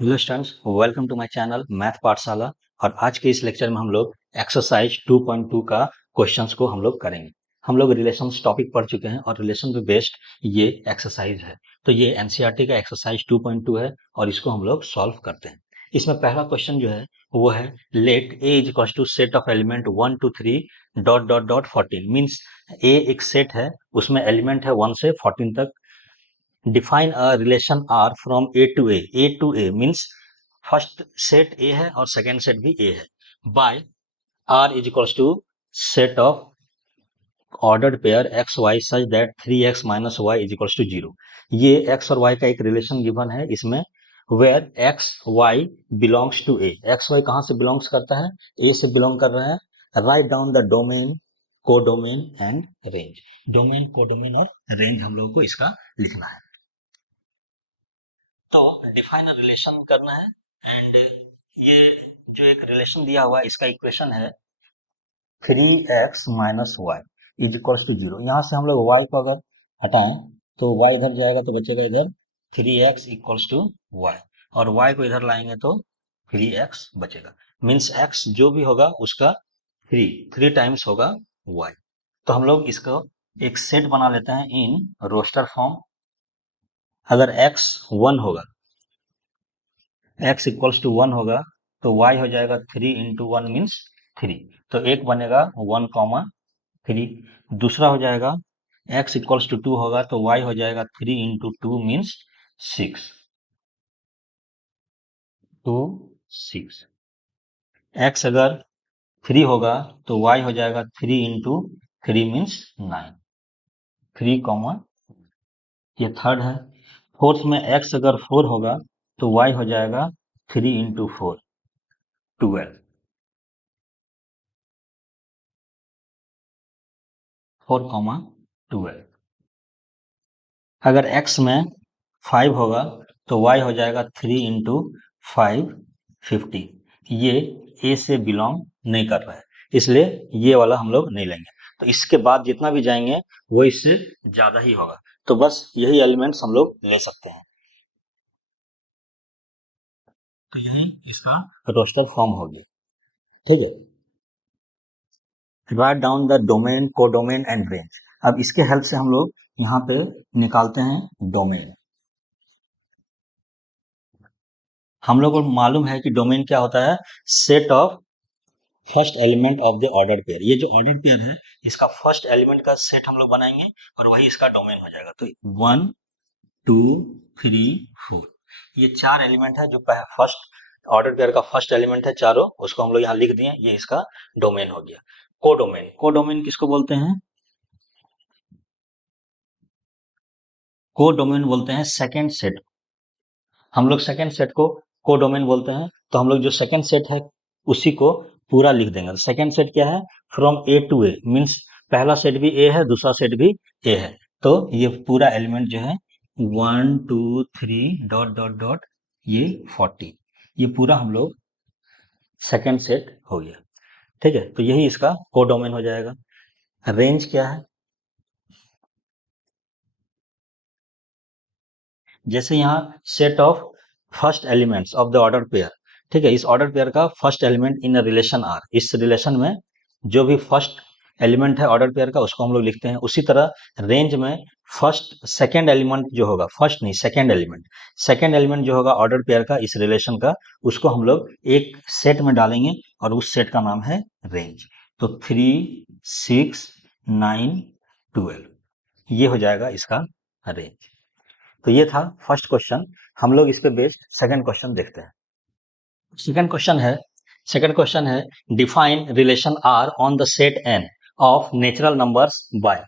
Hello students, welcome to my channel math Pathshala. और आज के इस लेक्चर में हम लोग एक्सरसाइज 2.2 का क्वेश्चंस को हम लोग करेंगे। हम लोग रिलेशंस टॉपिक पढ़ चुके हैं और रिलेशन पे बेस्ड ये एक्सरसाइज है। तो ये एनसीईआरटी का एक्सरसाइज 2.2 है और इसको हम लोग सॉल्व करते हैं। इसमें पहला क्वेश्चन जो है वो है let A is equal to set of element 1 to 3 dot dot dot 14। Means A एक सेट है, उसमें एलिमेंट है 1 से 14 तक। Define a relation R from A to A. A to A means first set A है और second set भी A है। By R is equals to set of ordered pair x y such that 3x minus y is equals to 0। ये x और Y का एक relation given है इसमें, where x y belongs to A. X y कहाँ से belongs करता है? ए से बिलोंग कर रहे हैं। Right down the domain, codomain and range. Domain, codomain और रेंज हम लोगों को इसका लिखना है। तो डिफाइन अ रिलेशन करना है एंड ये जो एक रिलेशन दिया हुआ है इसका इक्वेशन है 3x minus y is equals to 0। यहाँ से हम लोग y को अगर हटाएं तो y इधर जाएगा तो बचेगा इधर 3x इक्वल्स टू y, और y को इधर लाएंगे तो 3x बचेगा। मीन्स x जो भी होगा उसका 3 टाइम्स होगा y। तो हम लोग इसको एक सेट बना लेते हैं इन रोस्टर फॉर्म। अगर x 1 होगा, x इक्वल्स टू 1 होगा तो y हो जाएगा 3 इंटू 1 मीन्स 3। तो एक बनेगा 1,3। दूसरा हो जाएगा x इक्वल्स टू 2 होगा तो y हो जाएगा 3 इंटू 2 मीन्स 6, 2 6। x अगर 3 होगा तो y हो जाएगा 3 इंटू 3 मीन्स 9, 3, ये थर्ड है। फोर्थ में x अगर 4 होगा तो y हो जाएगा 3 इंटू 4, 12, 4,12। अगर x में 5 होगा तो y हो जाएगा 3 इंटू 5, 50। ये a से बिलोंग नहीं कर रहा है, इसलिए ये वाला हम लोग नहीं लेंगे। तो इसके बाद जितना भी जाएंगे वो इससे ज्यादा ही होगा, तो बस यही एलिमेंट्स हम लोग ले सकते हैं। तो यही इसका रोस्टर फॉर्म होगी। ठीक है, right down the domain, codomain and range. अब इसके हेल्प से हम लोग यहाँ पे निकालते हैं डोमेन। हम लोग को मालूम है कि डोमेन क्या होता है? Set of first element of the order pair. ये जो ऑर्डर पेयर है इसका फर्स्ट एलिमेंट का सेट हम लोग बनाएंगे और वही इसका डोमेन हो जाएगा। तो 1 2 3 4, ये 4 एलिमेंट है जो फर्स्ट ऑर्डर पेयर का फर्स्ट एलिमेंट है, चारों उसको हम लोग यहाँ लिख दिए, ये इसका डोमेन हो गया। कोडोमेन, कोडोमेन किसको बोलते हैं? कोडोमेन बोलते हैं सेकेंड सेट। हम लोग सेकेंड सेट को कोडोमेन बोलते हैं। तो हम लोग जो सेकेंड सेट है उसी को पूरा लिख देंगे। सेकेंड सेट क्या है? From A to A means पहला सेट भी ए है, दूसरा सेट भी ए है। तो ये पूरा एलिमेंट जो है 1 2 3 डॉट डॉट डॉट ये 40, ये पूरा हम लोग सेकेंड सेट हो गया। ठीक है, तो यही इसका कोडोमेन हो जाएगा। रेंज क्या है? जैसे यहाँ set of first elements of the order pair. ठीक है, इस ऑर्डर पेयर का first element in relation R. इस रिलेशन में जो भी फर्स्ट एलिमेंट है ऑर्डर पेयर का उसको हम लोग लिखते हैं। उसी तरह रेंज में फर्स्ट सेकेंड एलिमेंट जो होगा, फर्स्ट नहीं सेकेंड एलिमेंट जो होगा ऑर्डर पेयर का इस रिलेशन का, उसको हम लोग एक सेट में डालेंगे और उस सेट का नाम है रेंज। तो 3 6 9 12, ये हो जाएगा इसका रेंज। तो ये था फर्स्ट क्वेश्चन। हम लोग इस पे बेस्ड सेकंड क्वेश्चन देखते हैं। सेकंड क्वेश्चन है define relation R on the set N of natural numbers by.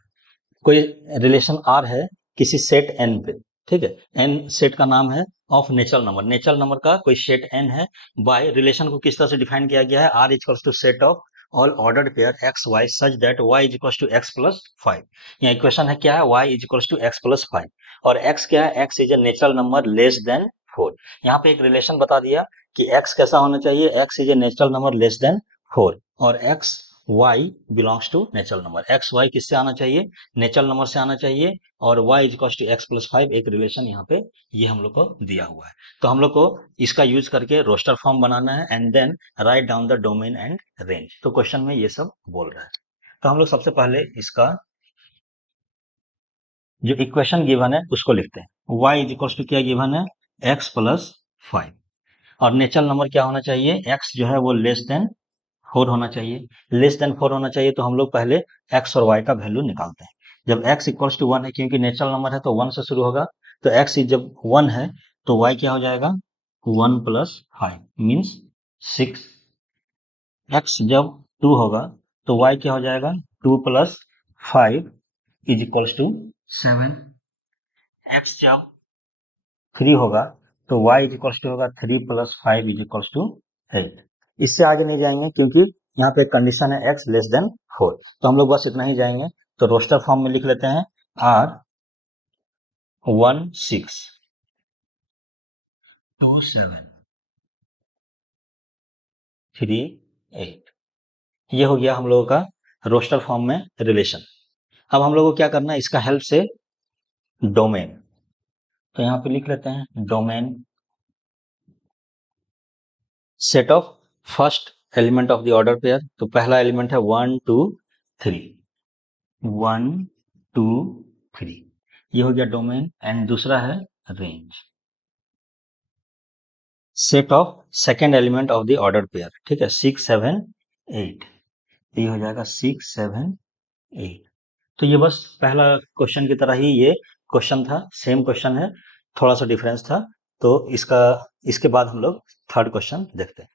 कोई रिलेशन आर है किसी सेट एन पे। ठीक है, एन सेट का नाम है of natural number. Natural number का कोई सेट एन है। बाय रिलेशन को किस तरह से डिफाइन किया गया है? R equals to set of all ordered pair x y such that y is equals to x plus 5। यहाँ इक्वेशन है क्या है? Y is equals to x plus 5। और एक्स क्या है? X is a natural number less than 4। यहाँ पे एक रिलेशन बता दिया कि एक्स कैसा होना चाहिए? X is a natural number less than 4 और x y belongs to natural number. X y किससे आना चाहिए, नेचुरल नंबर से आना चाहिए, और y is equal to x plus 5 एक रिलेशन यहाँ पे ये हम लोग को दिया हुआ है। तो हम लोग को इसका यूज करके रोस्टर फॉर्म बनाना है and then write down the domain and range. तो क्वेश्चन में ये सब बोल रहा है। तो हम लोग सबसे पहले इसका जो इक्वेशन गिवन है उसको लिखते हैं। y इज इक्वल टू क्या गिवन है, x प्लस 5, और नेचुरल नंबर क्या होना चाहिए, x जो है वो लेस देन 4 होना चाहिए। लेस देन 4 होना चाहिए तो हम लोग पहले x और y का वैल्यू निकालते हैं। जब x इक्वल्स टू 1 है, क्योंकि नेचुरल नंबर है तो 1 से शुरू होगा, तो x जब 1 है तो y क्या हो जाएगा, 1 प्लस 5 मीन्स 6। x जब 2 होगा तो y क्या हो जाएगा, 2 plus 5 is equals to 7। x जब 3 होगा तो y इज इक्वल्स टू होगा 3 प्लस 5 इज इक्वल्स टू 8। इससे आगे नहीं जाएंगे क्योंकि यहाँ पे कंडीशन है x लेस देन 4, तो हम लोग बस इतना ही जाएंगे। तो रोस्टर फॉर्म में लिख लेते हैं r 1 6 2 7 3 8। ये हो गया हम लोगों का रोस्टर फॉर्म में रिलेशन। अब हम लोगों को क्या करना है, इसका हेल्प से डोमेन, तो यहाँ पे लिख लेते हैं domain set of first element of the order pair. तो पहला एलिमेंट है 1 2 3, 1 2 3, ये हो गया डोमेन। एंड दूसरा है range, set of second element of the order pair, ठीक है, 6 7 8, ये हो जाएगा 6 7 8। तो ये बस पहला क्वेश्चन की तरह ही ये क्वेश्चन था, सेम क्वेश्चन है, थोड़ा सा डिफरेंस था। तो इसके बाद हम लोग थर्ड क्वेश्चन देखते हैं।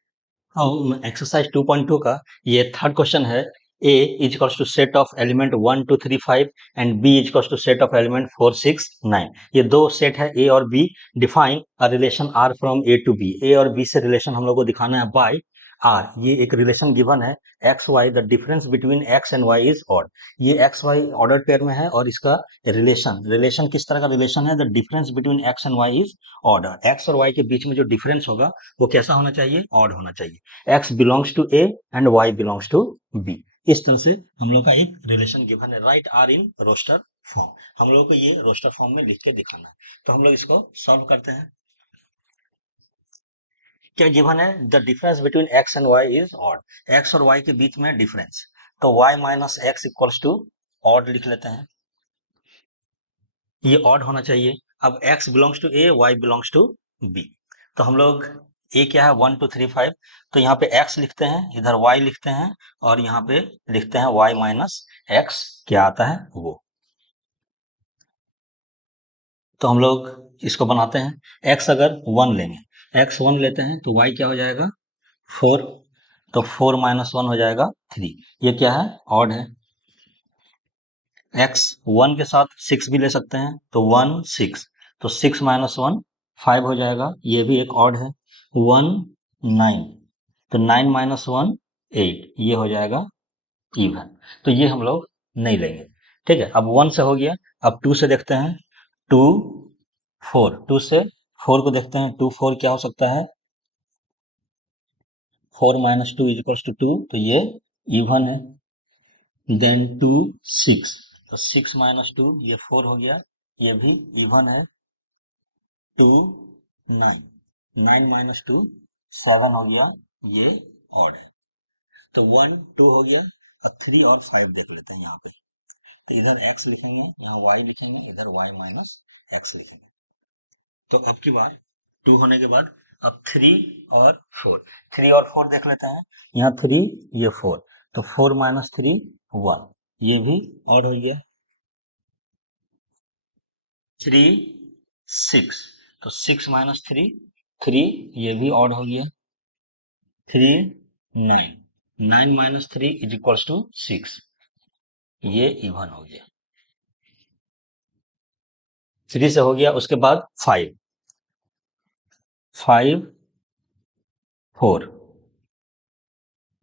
एक्सरसाइज 2.2 का ये थर्ड क्वेश्चन है। A is equals to set of element 1 2 3 5 and B is equals to set of element 4 6 9। ये दो सेट है A और B। Define a relation R from A to B। A और B से relation हम लोग को दिखाना है बाय R। ये एक रिलेशन गिवन है x y, the difference between x and y is odd. ये एक्स वाई ऑर्डर पेयर में है और इसका रिलेशन किस तरह का रिलेशन है, the difference between x and y is odd. X और वाई के बीच में जो डिफरेंस होगा वो कैसा होना चाहिए, ऑड होना चाहिए। x belongs to a and y belongs to b। इस तरह से हम लोग का एक रिलेशन गिवन है। Write R in roster form, हम लोग को ये रोस्टर फॉर्म में लिख के दिखाना है। तो हम लोग इसको सॉल्व करते हैं। क्या गिवन है, the difference between x and y is odd. x और y के बीच में डिफरेंस, तो y minus x equals to odd लिख लेते हैं, ये ऑड होना चाहिए। अब x belongs to a, y belongs to b। तो हम लोग a क्या है 1 2 3 5, तो यहाँ पे x लिखते हैं, इधर y लिखते हैं, और यहाँ पे लिखते हैं y माइनस एक्स क्या आता है वो। तो हम लोग इसको बनाते हैं। x अगर 1 लेंगे, x 1 लेते हैं तो y क्या हो जाएगा 4, तो 4 माइनस 1 हो जाएगा 3। ये क्या है, ऑड है। x 1 के साथ 6 भी ले सकते हैं, तो 1 6, तो 6 माइनस 1 5 हो जाएगा, ये भी एक ऑड है। 1 9, तो 9 माइनस 1 8, ये हो जाएगा इवन। तो ये हम लोग नहीं लेंगे, ठीक है। अब 1 से हो गया, अब 2 से देखते हैं। 2 4, 2 से 4 को देखते हैं, 2 4 क्या हो सकता है, 4 माइनस 2 इज इक्वल्स टू 2, तो ये इवन है। देन 2 6, तो 6 माइनस 2 ये 4 हो गया, ये भी इवन है। 2 9, 9 माइनस 2 7 हो गया, ये ऑड है। तो 1 2 हो गया। अब 3 और 5 देख लेते हैं यहाँ पे। तो इधर x लिखेंगे, यहाँ y लिखेंगे, इधर y माइनस एक्स लिखेंगे। तो अब की बार 2 होने के बाद अब 3 और 4, 3 और 4 देख लेते हैं। यहाँ 3, ये 4, तो 4 माइनस 3 1, ये भी ऑड हो गया। 3 6, तो 6 माइनस 3 3, ये भी ऑड हो गया। 3 9, 9 माइनस 3 इज इक्वल्स टू 6, ये इवन हो गया। 3 से हो गया, उसके बाद 5 5 4,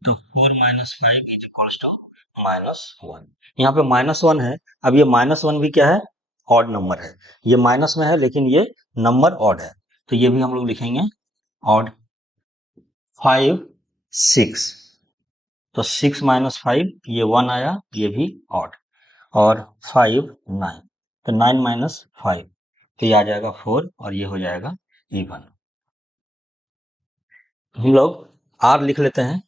तो 4 माइनस 5 इज इक्वल्स टू -1। यहाँ पे -1 है। अब ये -1 भी क्या है, ऑड नंबर है। ये माइनस में है लेकिन ये नंबर ऑड है, तो ये भी हम लोग लिखेंगे ऑड। 5 6, तो 6 माइनस 5 ये 1 आया, ये भी ऑड, और 5 9, तो 9 माइनस 5 तो ये आ जाएगा 4 और ये हो जाएगा इवन। हम लोग आर लिख लेते हैं,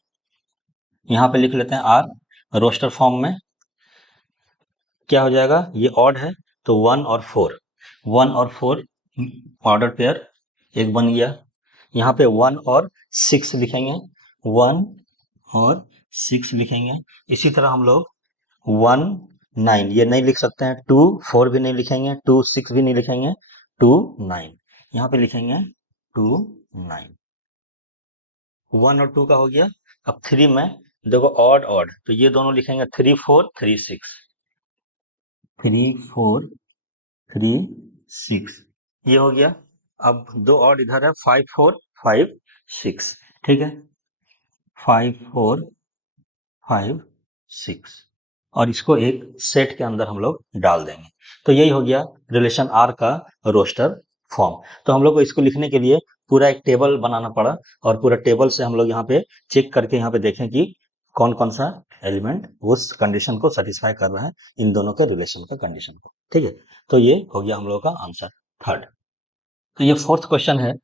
यहाँ पे लिख लेते हैं आर रोस्टर फॉर्म में। क्या हो जाएगा, ये ऑड है तो 1 और 4, 1 और 4 ऑर्डर पेयर एक बन गया। यहाँ पे 1 और 6 लिखेंगे, 1 और 6 लिखेंगे। इसी तरह हम लोग 1 9 ये नहीं लिख सकते हैं, 2 4 भी नहीं लिखेंगे, 2 6 भी नहीं लिखेंगे, 2 9 यहाँ पे लिखेंगे 2 9। 1 और 2 का हो गया। अब 3 में देखो ऑड ऑड, तो ये दोनों लिखेंगे 3 4 3 6, 3 4 3 6 ये हो गया। अब दो और इधर है 5 4 5 6, ठीक है, 5 4 5 6 और इसको एक सेट के अंदर हम लोग डाल देंगे। तो यही हो गया रिलेशन आर का रोस्टर फॉर्म। तो हम लोग को इसको लिखने के लिए पूरा एक टेबल बनाना पड़ा, और पूरा टेबल से हम लोग यहाँ पे चेक करके यहाँ पे देखें कि कौन कौन सा एलिमेंट उस कंडीशन को सेटिस्फाई कर रहा है, इन दोनों के रिलेशन का कंडीशन को, ठीक है। तो ये हो गया हम लोग का आंसर थर्ड। तो ये फोर्थ क्वेश्चन है,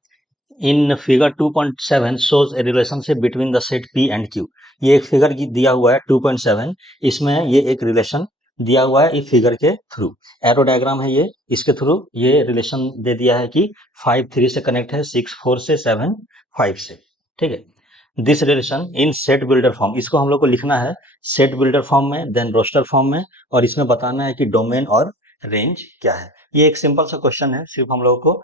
in figure 2.7 shows a relationship between the set P and Q। ये एक फिगर दिया हुआ है 2.7, इसमें ये एक रिलेशन दिया हुआ है इस फिगर के थ्रू, एरो डायग्राम है ये, इसके थ्रू ये रिलेशन दे दिया है कि 5 3 से कनेक्ट है, 6 4 से, 7 5 से, ठीक है। This relation in set builder form, इसको हम लोग को लिखना है सेट बिल्डर फॉर्म में, देन रोस्टर फॉर्म में, और इसमें बताना है कि डोमेन और रेंज क्या है। ये एक सिंपल सा क्वेश्चन है, सिर्फ हम लोग को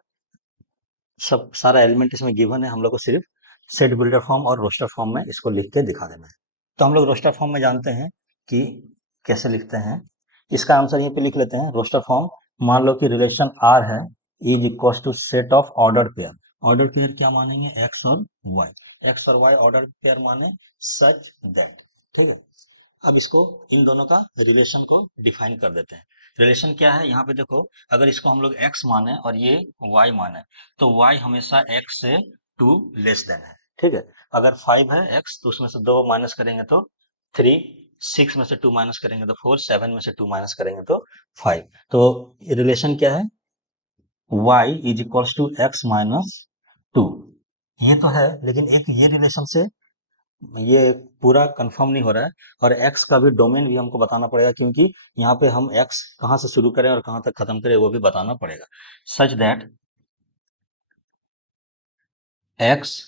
सब सारा एलिमेंट इसमें गिवन है, हम लोग को सिर्फ सेट बिल्डर फॉर्म और रोस्टर फॉर्म में इसको लिख के दिखा देना है। तो हम लोग रोस्टर फॉर्म में जानते हैं कि कैसे लिखते हैं, इसका आंसर यहीं पे लिख लेते हैं। रोस्टर फॉर्म, मान लो कि रिलेशन आर है, is equal to set of order pair. Order pair क्या मानेंगे, एक्स और वाई, एक्स और वाई ऑर्डर पेयर माने सच दैट, ठीक है। अब इसको इन दोनों का रिलेशन को डिफाइन कर देते हैं। रिलेशन क्या है, यहाँ पे देखो, अगर इसको हम लोग x माने और ये y माने, तो y हमेशा x से 2 लेस देन है, ठीक है। अगर 5 है x तो उसमें से 2 माइनस करेंगे तो 3, 6 में से 2 माइनस करेंगे तो 4, 7 में से 2 माइनस करेंगे तो 5। तो रिलेशन क्या है, y is equals to x minus 2, ये तो है, लेकिन एक ये रिलेशन से ये पूरा कंफर्म नहीं हो रहा है, और x का भी डोमेन भी हमको बताना पड़ेगा, क्योंकि यहाँ पे हम x कहाँ से शुरू करें और कहाँ तक खत्म करें वो भी बताना पड़ेगा। सच दैट x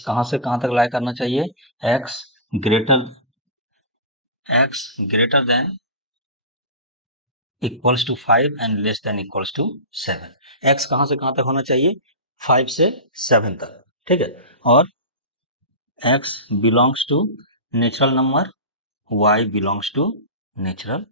कहाँ से कहाँ तक लाई करना चाहिए, x greater than equals to 5 and less than equals to 7। x कहाँ से कहाँ तक होना चाहिए, 5 से 7 तक, ठीक है। और x belongs to natural number, y belongs to natural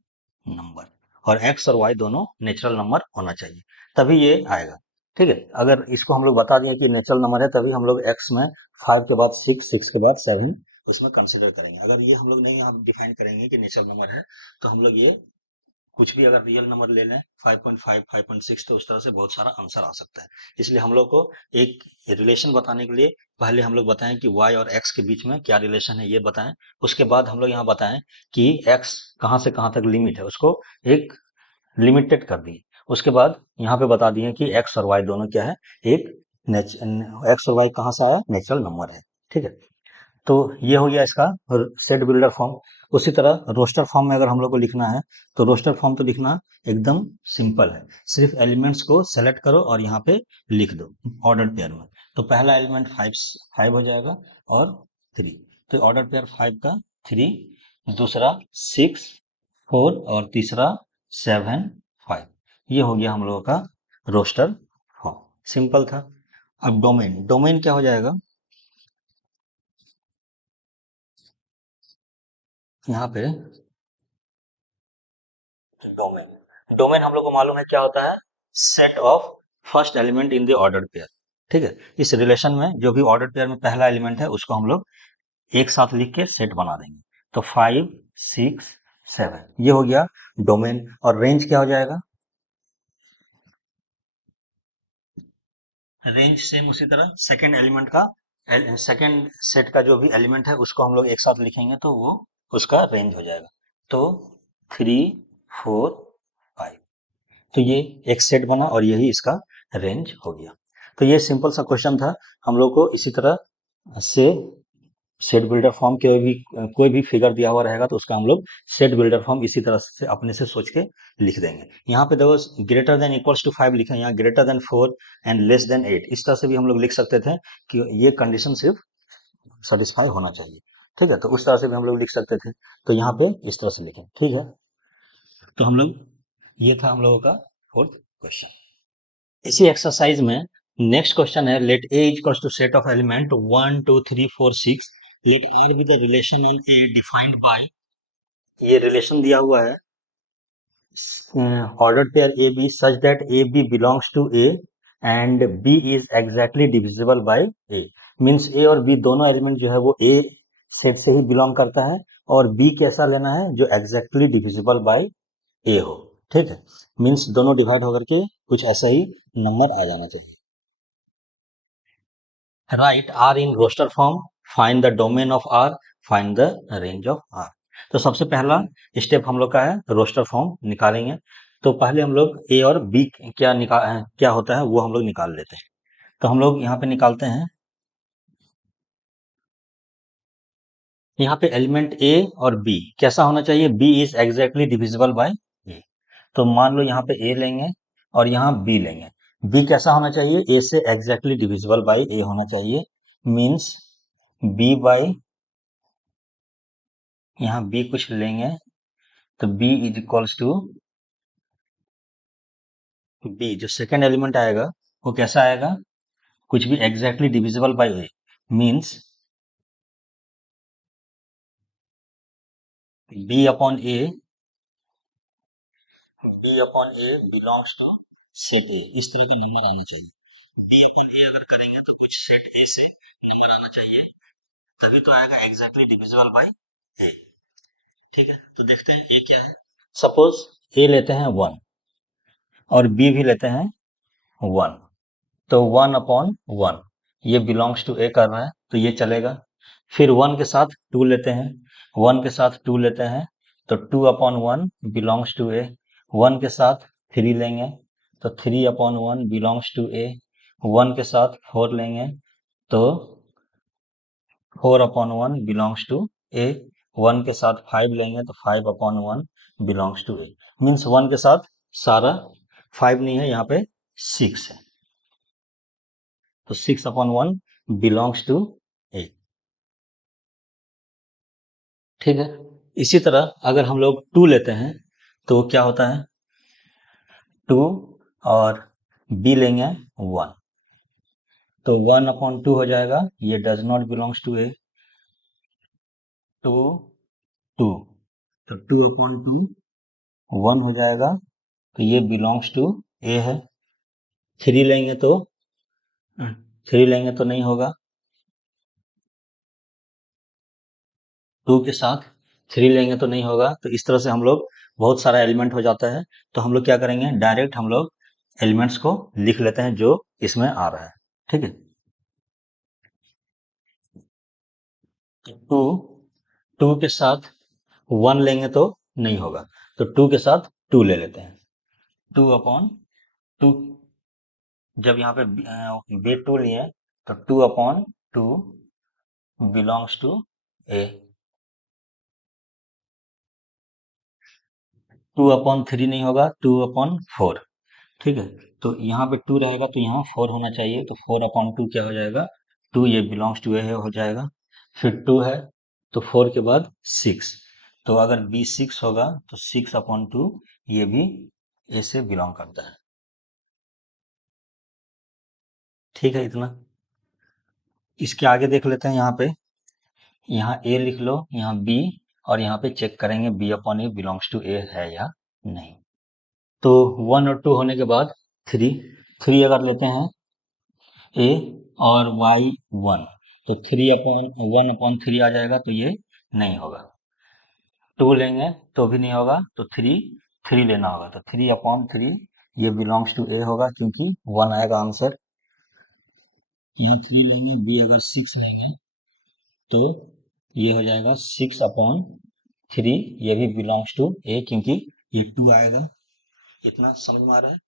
number, और x और y दोनों नेचुरल नंबर होना चाहिए, तभी ये आएगा, ठीक है। अगर इसको हम लोग बता दिए कि नेचुरल नंबर है, तभी हम लोग x में 5 के बाद 6, 6 के बाद 7 उसमें कंसिडर करेंगे। अगर ये हम लोग नहीं यहाँ डिफाइन करेंगे कि नेचुरल नंबर है, तो हम लोग ये कुछ भी अगर रियल नंबर ले लें 5.5, 5.6, तो उस तरह से बहुत सारा आंसर आ सकता है। इसलिए हम लोग को एक रिलेशन बताने के लिए पहले हम लोग बताएं कि y और x के बीच में क्या रिलेशन है, ये बताएं। उसके बाद हम लोग यहाँ बताएं कि x कहाँ से कहाँ तक लिमिट है, उसको एक लिमिटेड कर दिए। उसके बाद यहाँ पे बता दिए कि x और y दोनों क्या है, एक x और y कहाँ से आया, नेचुरल नंबर है, ठीक है। तो ये हो गया इसका सेट बिल्डर फॉर्म। उसी तरह रोस्टर फॉर्म में अगर हम लोग को लिखना है, तो रोस्टर फॉर्म तो लिखना एकदम सिंपल है, सिर्फ एलिमेंट्स को सेलेक्ट करो और यहाँ पे लिख दो ऑर्डर पेयर में। तो पहला एलिमेंट 5 हो जाएगा और 3, तो ऑर्डर पेयर 5 का 3, दूसरा 6 4 और तीसरा 7 5। ये हो गया हम लोगों का रोस्टर फॉर्म, सिंपल था। अब डोमेन, डोमेन क्या हो जाएगा, यहाँ पे डोमेन, डोमेन हम लोग को मालूम है क्या होता है, set of first element in the order pair, ठीक है। इस रिलेशन में जो भी ऑर्डर पेयर में पहला एलिमेंट है उसको हम लोग एक साथ लिख के सेट बना देंगे। तो 5 6 7 ये हो गया डोमेन। और रेंज क्या हो जाएगा, रेंज सेम उसी तरह सेकेंड एलिमेंट का सेकंड सेट का जो भी एलिमेंट है उसको हम लोग एक साथ लिखेंगे तो वो उसका रेंज हो जाएगा। तो 3, 4, 5, तो ये एक सेट बना और यही इसका रेंज हो गया। तो ये सिंपल सा क्वेश्चन था। हम लोग को इसी तरह से सेट बिल्डर फॉर्म कोई भी फिगर दिया हुआ रहेगा तो उसका हम लोग सेट बिल्डर फॉर्म इसी तरह से अपने से सोच के लिख देंगे। यहाँ पे देखो ग्रेटर देन इक्वल्स टू 5 लिखे हैं, यहाँ greater than 4 and less then 8, इस तरह से भी हम लोग लिख सकते थे कि ये कंडीशन सिर्फ सेटिस्फाई होना चाहिए। ठीक है, तो उस तरह से भी हम लोग लिख सकते थे। तो यहाँ पे इस तरह से लिखें। ठीक है, तो हम लोग ये था हम लोगों का फोर्थ क्वेश्चन। इसी एक्सरसाइज में नेक्स्ट क्वेश्चन है let A equals to set of element 1 2 3 4 6 let R be the relation on A defined by, ये रिलेशन दिया हुआ है ordered pair AB such that AB belongs to A and B is exactly divisible by A, means A और B दोनों element जो है वो A सेट से ही बिलोंग करता है और B कैसा लेना है जो एग्जैक्टली डिविजिबल बाय A हो। ठीक है, मीन्स दोनों डिवाइड होकर के कुछ ऐसा ही नंबर आ जाना चाहिए। Right R in roster form, find the domain of R, find the range of R। तो सबसे पहला स्टेप हम लोग का है रोस्टर फॉर्म निकालेंगे। तो पहले हम लोग ए और बी क्या होता है वो हम लोग निकाल लेते हैं। तो हम लोग यहाँ पे निकालते हैं, यहाँ पे एलिमेंट ए और बी कैसा होना चाहिए, B is exactly divisible by A. तो मान लो यहाँ पे ए लेंगे और यहाँ बी लेंगे, बी कैसा होना चाहिए, ए से एग्जैक्टली डिविजिबल बाय ए होना चाहिए, मीन्स बी बाई, यहाँ बी कुछ लेंगे तो b is equals to B, जो सेकेंड एलिमेंट आएगा वो कैसा आएगा, कुछ भी exactly divisible by A, means b upon A, belongs to set A, इस तरह का नंबर आना चाहिए। b अपॉन ए अगर करेंगे तो कुछ सेट ए से नंबर आना चाहिए, तभी तो आएगा एग्जैक्टली डिविजिबल बाय ए। ठीक है, तो देखते हैं ए क्या है। सपोज ए लेते हैं 1 और बी भी लेते हैं 1, तो 1/1 ये बिलोंग्स टू ए कर रहा है तो ये चलेगा। फिर 1 के साथ 2 लेते हैं, 1 के साथ 2 लेते हैं तो 2/1 बिलोंग्स टू ए। 1 के साथ 3 लेंगे तो 3/1 बिलोंग्स टू ए। 1 के साथ 4 लेंगे तो 4/1 बिलोंग्स टू ए। 1 के साथ 5 लेंगे तो 5/1 बिलोंग्स टू ए। मीन्स 1 के साथ सारा 5 नहीं है, यहाँ पे 6 है, तो 6/1 बिलोंग्स टू ए। ठीक है, इसी तरह अगर हम लोग 2 लेते हैं तो क्या होता है, 2 और b लेंगे 1, तो 1/2 हो जाएगा, ये डज नॉट बिलोंग्स टू ए। 2 2, तो 2/2 1 हो जाएगा, तो ये बिलोंग्स टू ए है। 3 लेंगे तो 3 लेंगे तो नहीं होगा, 2 के साथ 3 लेंगे तो नहीं होगा। तो इस तरह से हम लोग बहुत सारा एलिमेंट हो जाता है। तो हम लोग क्या करेंगे, डायरेक्ट हम लोग एलिमेंट्स को लिख लेते हैं जो इसमें आ रहा है। ठीक है, तो 2 के साथ 1 लेंगे तो नहीं होगा, तो 2 के साथ 2 ले लेते हैं। 2/2, जब यहाँ पे बी 2 लिए तो 2/2 बिलोंग्स टू ए। 2/3 नहीं होगा, 2/4। ठीक है, तो यहाँ पे 2 रहेगा तो यहाँ 4 होना चाहिए, तो 4/2 क्या हो जाएगा, 2 ये बिलोंग्स टू ए हो जाएगा। फिर 2 है तो 4 के बाद 6, तो अगर बी 6 होगा तो 6/2 ये भी ए से बिलोंग करता है। ठीक है, इतना। इसके आगे देख लेते हैं, यहाँ पे यहाँ ए लिख लो, यहाँ बी, और यहाँ पे चेक करेंगे b/a बिलोंग्स टू ए है या नहीं। तो 1 और 2 होने के बाद 3 अगर लेते हैं ए और y 1, तो 1/3 आ जाएगा, तो ये नहीं होगा। 2 लेंगे तो भी नहीं होगा, तो 3 लेना होगा, तो 3/3 ये बिलोंग्स टू ए होगा, क्योंकि 1 आएगा आंसर। यहाँ 3 लेंगे, बी अगर 6 लेंगे तो ये हो जाएगा 6/3। ये भी बिलोंग्स टू ए, क्योंकि ये 2 आएगा। इतना समझ में आ रहा है?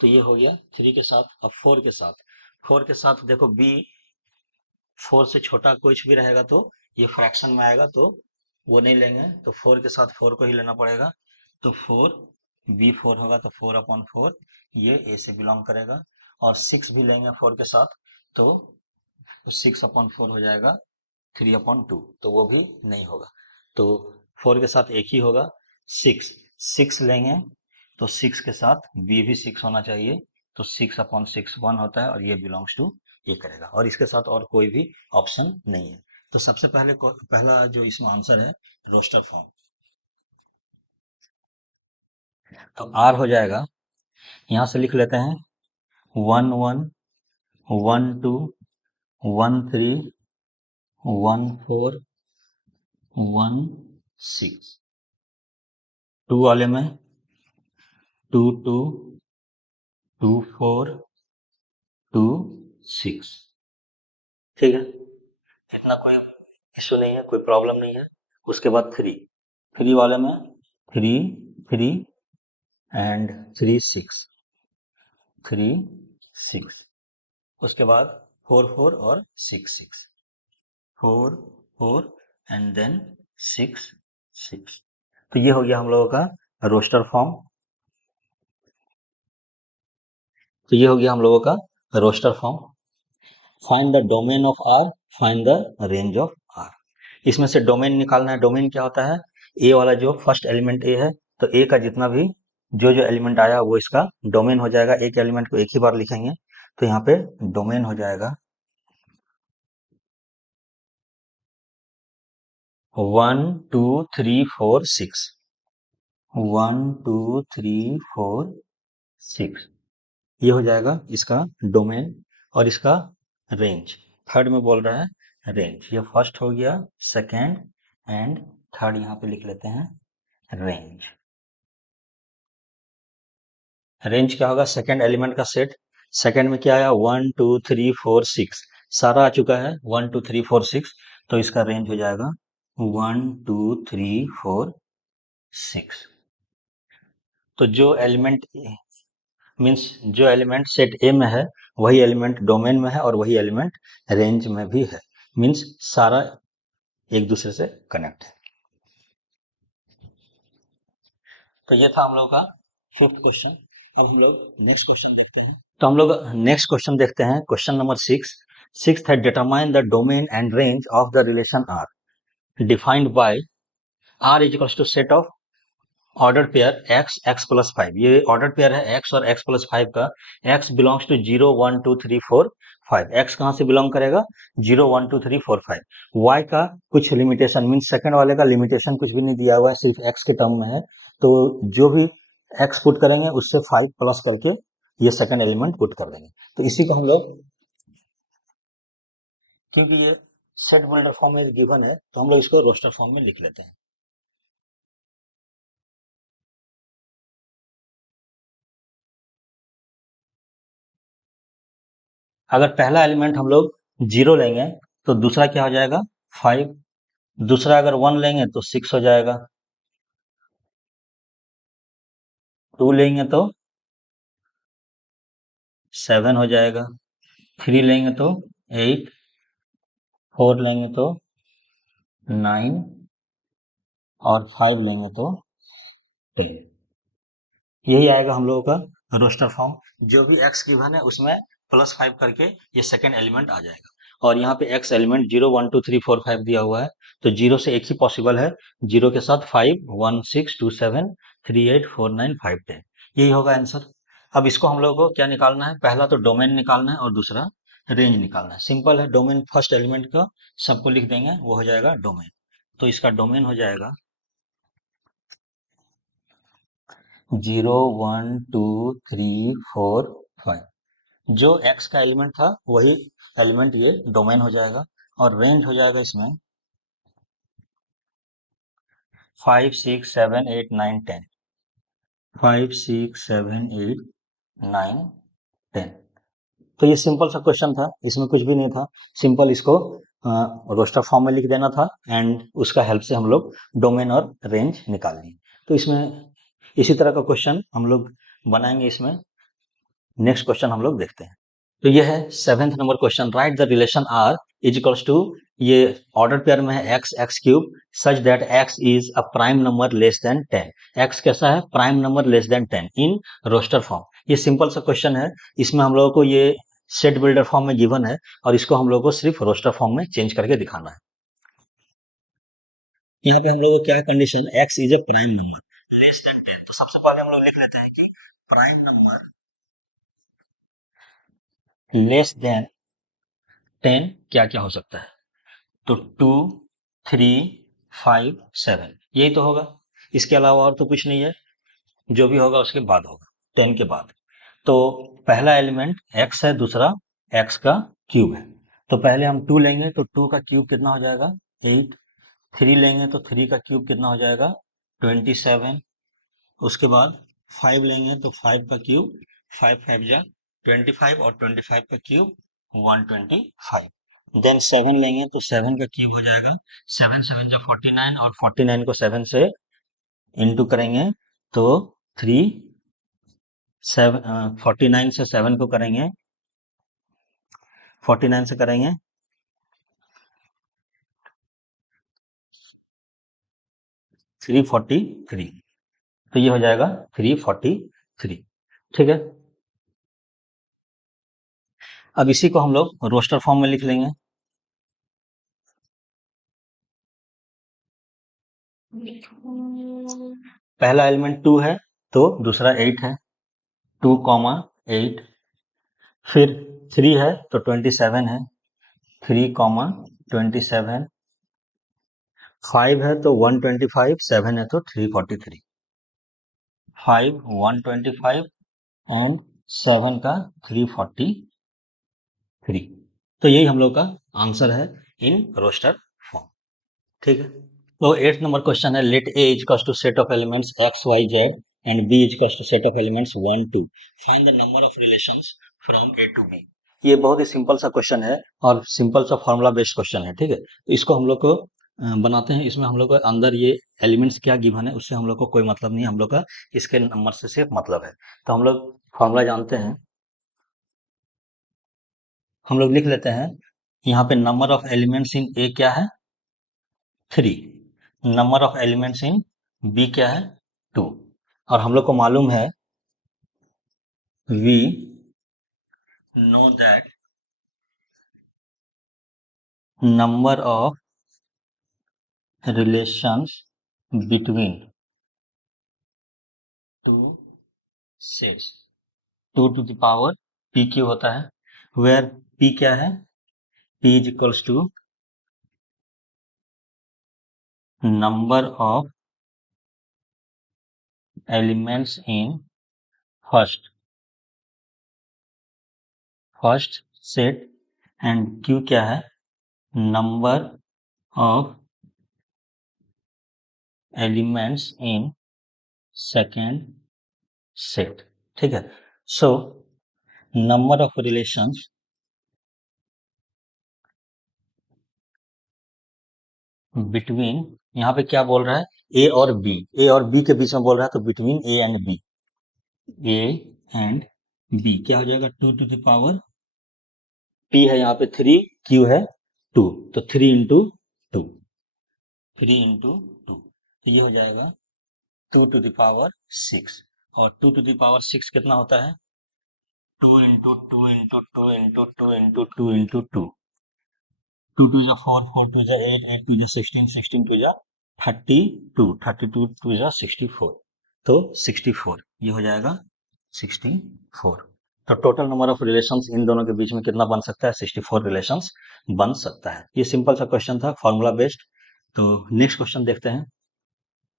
तो ये हो गया 3 के साथ। अब 4 के साथ, 4 के साथ देखो बी 4 से छोटा कुछ भी रहेगा तो ये फ्रैक्शन में आएगा, तो वो नहीं लेंगे। तो 4 के साथ 4 को ही लेना पड़ेगा। तो 4 बी 4 होगा तो 4/4 ये ए से बिलोंग करेगा। और 6 भी लेंगे 4 के साथ तो 6/4 हो जाएगा 3/2, तो वो भी नहीं होगा। तो 4 के साथ एक ही होगा 6। 6 लेंगे तो 6 के साथ बी भी 6 होना चाहिए, तो 6/6 1 होता है और ये बिलोंग्स टू ये करेगा। और इसके साथ और कोई भी ऑप्शन नहीं है। तो सबसे पहले पहला जो इसमें आंसर है रोस्टर फॉर्म। तो आर हो जाएगा, यहाँ से लिख लेते हैं 1 1 1 2 1 3 1 4 1 6। 2 वाले में 2 2 2 4 2 6। ठीक है, इतना कोई इशू नहीं है, कोई प्रॉब्लम नहीं है। उसके बाद 3, 3 वाले में 3 3 एंड 3 6 3 6। उसके बाद 4 4 और 6 6 4 4 एंड देन 6 6। तो ये हो गया हम लोगों का रोस्टर फॉर्म। तो ये हो गया हम लोगों का roster form. Find the domain of R, find the range of R. इसमें से डोमेन निकालना है। डोमेन क्या होता है? ए वाला जो फर्स्ट एलिमेंट ए है, तो ए का जितना भी जो जो एलिमेंट आया वो इसका डोमेन हो जाएगा। एक एलिमेंट को एक ही बार लिखेंगे, तो यहाँ पे डोमेन हो जाएगा 1 2 3 4 6। 1 2 3 4 6 ये हो जाएगा इसका डोमेन। और इसका रेंज, थर्ड में बोल रहा है रेंज। ये फर्स्ट हो गया, सेकेंड एंड थर्ड यहाँ पे लिख लेते हैं रेंज। रेंज क्या होगा? सेकेंड एलिमेंट का सेट। सेकेंड में क्या आया? 1 2 3 4 6 सारा आ चुका है 1 2 3 4 6। तो इसका रेंज हो जाएगा 1 2 3 4 6। तो जो एलिमेंट मीन्स जो एलिमेंट सेट ए में है वही एलिमेंट डोमेन में है और वही एलिमेंट रेंज में भी है। मीन्स सारा एक दूसरे से कनेक्ट है। तो ये था हम लोग का फिफ्थ क्वेश्चन। अब हम लोग नेक्स्ट क्वेश्चन देखते हैं। तो हम लोग नेक्स्ट क्वेश्चन देखते हैं, क्वेश्चन नंबर 6। सिक्स्थ है, determine the domain and range of the relation R defined by R is equals to set of order pair x x plus 5। ये ऑर्डर पेयर है एक्स और एक्स प्लस 5 का। X belongs to 0 1 2 3 4 5। X कहाँ से belong करेगा? 0 1 2 3 4 5। Y का कुछ limitation, mean second वाले का लिमिटेशन कुछ भी नहीं दिया हुआ है, सिर्फ एक्स के टर्म में है। तो जो भी एक्स पुट करेंगे उससे 5 प्लस करके ये सेकंड एलिमेंट पुट कर देंगे। तो इसी को हम लोग, क्योंकि ये सेट बिल्डर फॉर्म में गिवन है, तो हम लोग इसको रोस्टर फॉर्म में लिख लेते हैं। अगर पहला एलिमेंट हम लोग 0 लेंगे तो दूसरा क्या हो जाएगा? 5। दूसरा अगर 1 लेंगे तो 6 हो जाएगा। 2 लेंगे तो 7 हो जाएगा। 3 लेंगे तो 8। 4 लेंगे तो 9 और 5 लेंगे तो 10। यही आएगा हम लोगों का रोस्टर फॉर्म। जो भी एक्स गिवन है उसमें प्लस 5 करके ये सेकेंड एलिमेंट आ जाएगा। और यहाँ पे एक्स एलिमेंट 0 1 2 3 4 5 दिया हुआ है, तो 0 से एक ही पॉसिबल है। 0 के साथ 5 1 6 2 7 3 8 4 9 5 10, यही होगा आंसर। अब इसको हम लोगों को क्या निकालना है? पहला तो डोमेन निकालना है और दूसरा रेंज निकालना है। सिंपल है, डोमेन फर्स्ट एलिमेंट का सबको लिख देंगे, वो हो जाएगा डोमेन। तो इसका डोमेन हो जाएगा 0 1 2 3 4 5। जो एक्स का एलिमेंट था वही एलिमेंट ये डोमेन हो जाएगा। और रेंज हो जाएगा इसमें 5 6 7 8 9 10। 5 6 7 8 9 10। तो ये सिंपल सा क्वेश्चन था, इसमें कुछ भी नहीं था, सिंपल इसको रोस्टर फॉर्म में लिख देना था एंड उसका हेल्प से हम लोग डोमेन और रेंज निकाल लिए। तो इसमें इसी तरह का क्वेश्चन हम लोग बनाएंगे। इसमें नेक्स्ट क्वेश्चन हम लोग देखते हैं। तो ये है 7th number question, write the relation R is equals to, ये ऑर्डर पेयर में है x cube such that x is a prime number less than 10। x कैसा है? Prime number less than 10 in roster form. ये simple सा question है, इसमें हम लोगों को ये सेट बिल्डर फॉर्म में गिवन है और इसको हम लोगों को सिर्फ रोस्टर फॉर्म में चेंज करके दिखाना है। यहाँ पे हम लोग को क्या condition, x is a prime number less than 10। तो सबसे पहले हम लोग लिख लेते हैं कि प्राइम नंबर लेस देन 10 क्या क्या हो सकता है? तो 2, 3, 5, 7 यही तो होगा, इसके अलावा और तो कुछ नहीं है। जो भी होगा उसके बाद होगा, 10 के बाद। तो पहला एलिमेंट x है, दूसरा x का क्यूब है। तो पहले हम 2 लेंगे तो 2 का क्यूब कितना हो जाएगा? 8। 3 लेंगे तो 3 का क्यूब कितना हो जाएगा? 27। उसके बाद 5 लेंगे तो 5 का क्यूब 5 5 जा 25 और 25 का क्यूब 125। देन 7 लेंगे तो 7 का क्यूब हो जाएगा 7 7 जा 49 और 49 को 7 से इंटू करेंगे तो 3 7 49 से 7 को करेंगे 49 से करेंगे 343। तो ये हो जाएगा 343। ठीक है, अब इसी को हम लोग रोस्टर फॉर्म में लिख लेंगे। पहला एलिमेंट 2 है तो दूसरा 8 है, 2, 8। फिर 3 है तो 27 है, 3, 27। 5 है तो 125, 7 है तो 343। 5 125 एंड 7 का 343। तो यही हम लोग का आंसर है इन रोस्टर फॉर्म। ठीक है, तो 8th नंबर क्वेश्चन है, let A is equals to set of elements x y z and b is equals to set of elements 1 2, find the number of relations from a to b। ये बहुत ही simple सा question है और simple सा formula based question है। ठीक है, तो इसको हम लोग को बनाते हैं। इसमें हम लोग को अंदर ये एलिमेंट्स क्या गिवन है उससे हम लोग को कोई मतलब नहीं, हम लोग का इसके नंबर से सिर्फ मतलब है। तो हम लोग फॉर्मूला जानते हैं, हम लोग लिख लेते हैं। यहाँ पे number of elements in A क्या है? 3। Number of elements in B क्या है? 2। और हम लोग को मालूम है we know that number of relations between two sets 2 to the power P Q होता है, वेयर पी क्या है? P is equals to number of elements in first set and Q क्या है? Number of elements in second set. ठीक है, so number of relations between, यहाँ पे क्या बोल रहा है? ए और बी, ए और बी के बीच में बोल रहा है, तो between A and B, A and B क्या हो जाएगा? 2 टू द पावर पी है यहाँ पे 3, क्यू है 2, तो 3 इंटू 2, 3 इंटू 2, तो ये हो जाएगा 2 टू द पावर 6। और 2 टू द पावर 6 कितना होता है? 2 into 2 into 2 into 2 into 2 into 2, 2 2 जा 4, 4 2 जा 8, 8 2 जा 16, 16 2 जा 32, 32 2 जा 64, तो 64 ये हो जाएगा 64। तो total number of relations in दोनों के बीच में कितना बन सकता है? 64 रिलेशंस बन सकता है। ये सिंपल सा क्वेश्चन था, फॉर्मूला बेस्ड। तो नेक्स्ट क्वेश्चन देखते हैं।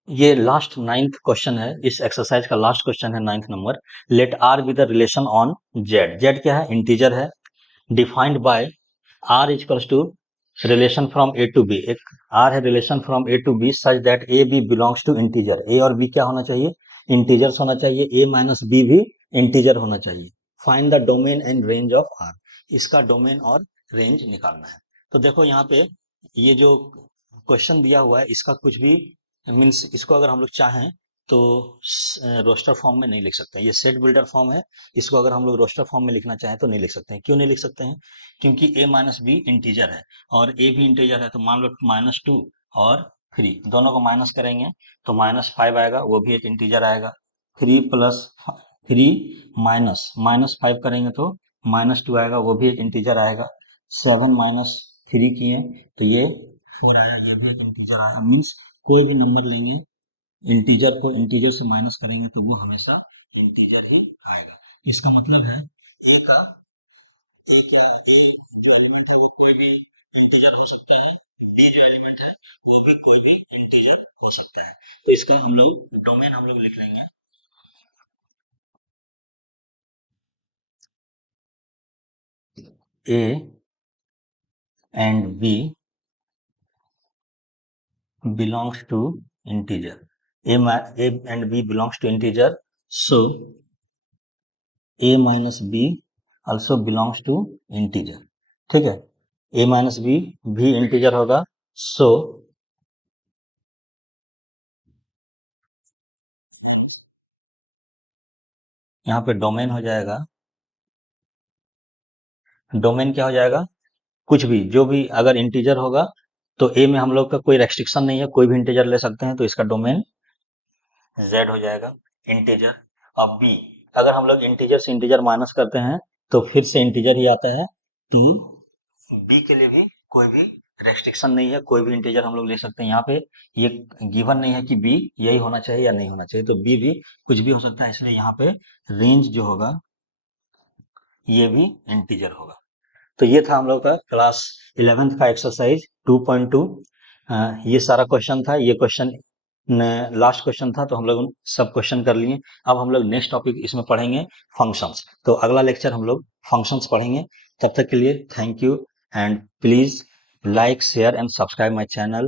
ये लास्ट 9th क्वेश्चन है, इस एक्सरसाइज का लास्ट क्वेश्चन है 9th number. Let R be the relation on Z. Z क्या है? इंटीजर है, defined by R equals to relation from A to B. एक आर है relation from A to B such that A B belongs to integer. A और B क्या होना चाहिए? Integers होना चाहिए, ए माइनस बी भी इंटीजर होना चाहिए। Find the domain and range of R, इसका डोमेन और रेंज निकालना है। तो देखो यहाँ पे ये जो क्वेश्चन दिया हुआ है इसका कुछ भी मीन्स, इसको अगर हम लोग चाहें तो रोस्टर फॉर्म में नहीं लिख सकते हैं। ये सेट बिल्डर फॉर्म है, इसको अगर हम लोग रोस्टर फॉर्म में लिखना चाहें तो नहीं लिख सकते हैं। क्यों नहीं लिख सकते हैं? क्योंकि a माइनस बी इंटीजर है और a भी इंटीजर है, तो मान लो -2 और 3 दोनों को माइनस करेंगे तो -5 आएगा, वो भी एक इंटीजर आएगा। 3 प्लस 3 -5 करेंगे तो -2 आएगा, वो भी एक इंटीजर आएगा। 7 माइनस 3 किए तो ये 4 आया, ये भी एक इंटीजर आया। मीन्स कोई भी नंबर लेंगे, इंटीजर को इंटीजर से माइनस करेंगे तो वो हमेशा इंटीजर ही आएगा। इसका मतलब है ए का ए जो एलिमेंट है वो कोई भी इंटीजर हो सकता है, बी जो एलिमेंट है वो भी कोई भी इंटीजर हो सकता है। तो इसका हम लोग डोमेन हम लोग लिख लेंगे A and B belongs to integer. A and B belongs to integer, so a minus b also belongs to integer. ठीक है, a minus b भी इंटीजर होगा, so यहाँ पे डोमेन हो जाएगा, डोमेन क्या हो जाएगा? कुछ भी, जो भी अगर इंटीजर होगा तो a में हम लोग का कोई रेस्ट्रिक्शन नहीं है, कोई भी इंटीजर ले सकते हैं, तो इसका डोमेन z हो जाएगा इंटीजर। अब b, अगर हम लोग इंटीजर से इंटीजर माइनस करते हैं तो फिर से इंटीजर ही आता है, तो बी के लिए भी कोई भी रेस्ट्रिक्शन नहीं है, कोई भी इंटीजर हम लोग ले सकते हैं। यहाँ पे ये गिवन नहीं है कि बी यही होना चाहिए या नहीं होना चाहिए, तो बी भी कुछ भी हो सकता है, इसलिए यहाँ पे रेंज जो होगा ये भी इंटीजर होगा। तो ये था हम लोग का क्लास 11th का एक्सरसाइज 2.2। ये सारा क्वेश्चन था, ये क्वेश्चन लास्ट क्वेश्चन था, तो हम लोग सब क्वेश्चन कर लिए। अब हम लोग नेक्स्ट टॉपिक इसमें पढ़ेंगे फंक्शंस, तो अगला लेक्चर हम लोग फंक्शंस पढ़ेंगे। तब तक के लिए thank you and please like, share and subscribe my channel.